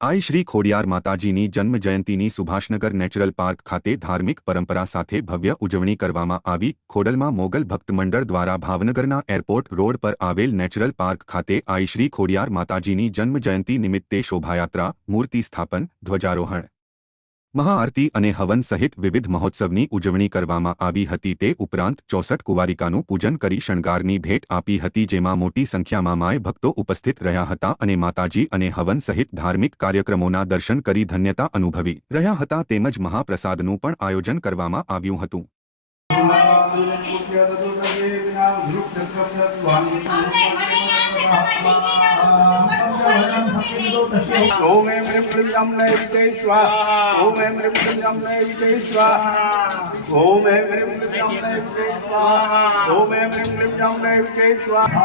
આઈ શ્રી ખોડિયાર માતાજીની જન્મ જયંતીની સુભાષનગર નેચરલ પાર્ક ખાતે ધાર્મિક પરંપરા સાથે ભવ્ય ઉજવણી કરવામાં આવી। ખોડલમાં મોગલ ભક્ત મંડળ દ્વારા ભાવનગરના એરપોર્ટ રોડ પર આવેલ નેચરલ પાર્ક ખાતે આઈ શ્રી ખોડિયાર માતાજીની જન્મ જયંતી નિમિત્તે શોભાયાત્રા, મૂર્તિ સ્થાપન, ધ્વજારોહણ, મહાઆરતી અને હવન સહિત વિવિધ મહોત્સવની ઉજવણી કરવામાં આવી હતી। તે ઉપરાંત 64 કુંવારિકાનું પૂજન કરી શણગારની ભેટ આપી હતી, જેમાં મોટી સંખ્યામાં માય ભક્તો ઉપસ્થિત રહ્યા હતા અને માતાજી અને હવન સહિત ધાર્મિક કાર્યક્રમોના દર્શન કરી ધન્યતા અનુભવી રહ્યા હતા। તેમજ મહાપ્રસાદનું પણ આયોજન કરવામાં આવ્યું હતું। ओम ऐं ह्रीं क्लीं जामनाय विजय स्वाहा। ओम ऐं ह्रीं क्लीं जामनाय विजय स्वाहा। ओम ऐं ह्रीं क्लीं जामनाय विजय स्वाहा। ओम ऐं ह्रीं क्लीं जामनाय विजय स्वाहा।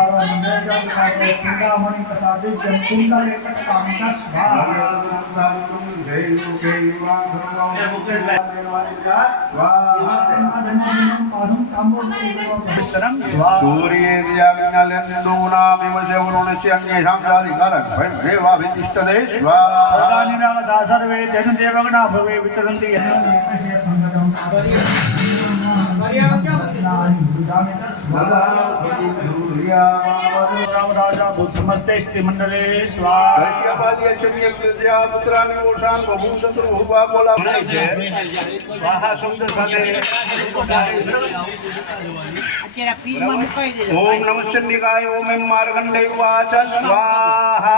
सूर्ये दियाविनालेन्दूनामिमशवरुणस्य अन्येषां जातिकारक भैरवाभितिष्ठते स्वाहा। सर्वे जैनदेवगणा भवे विचरन्ति। राजा भूत समस्ते स्थिति मंडले स्वाहा। ओम नमः चंडिकाय। ओम मार्कंडेय वाच स्वाहा।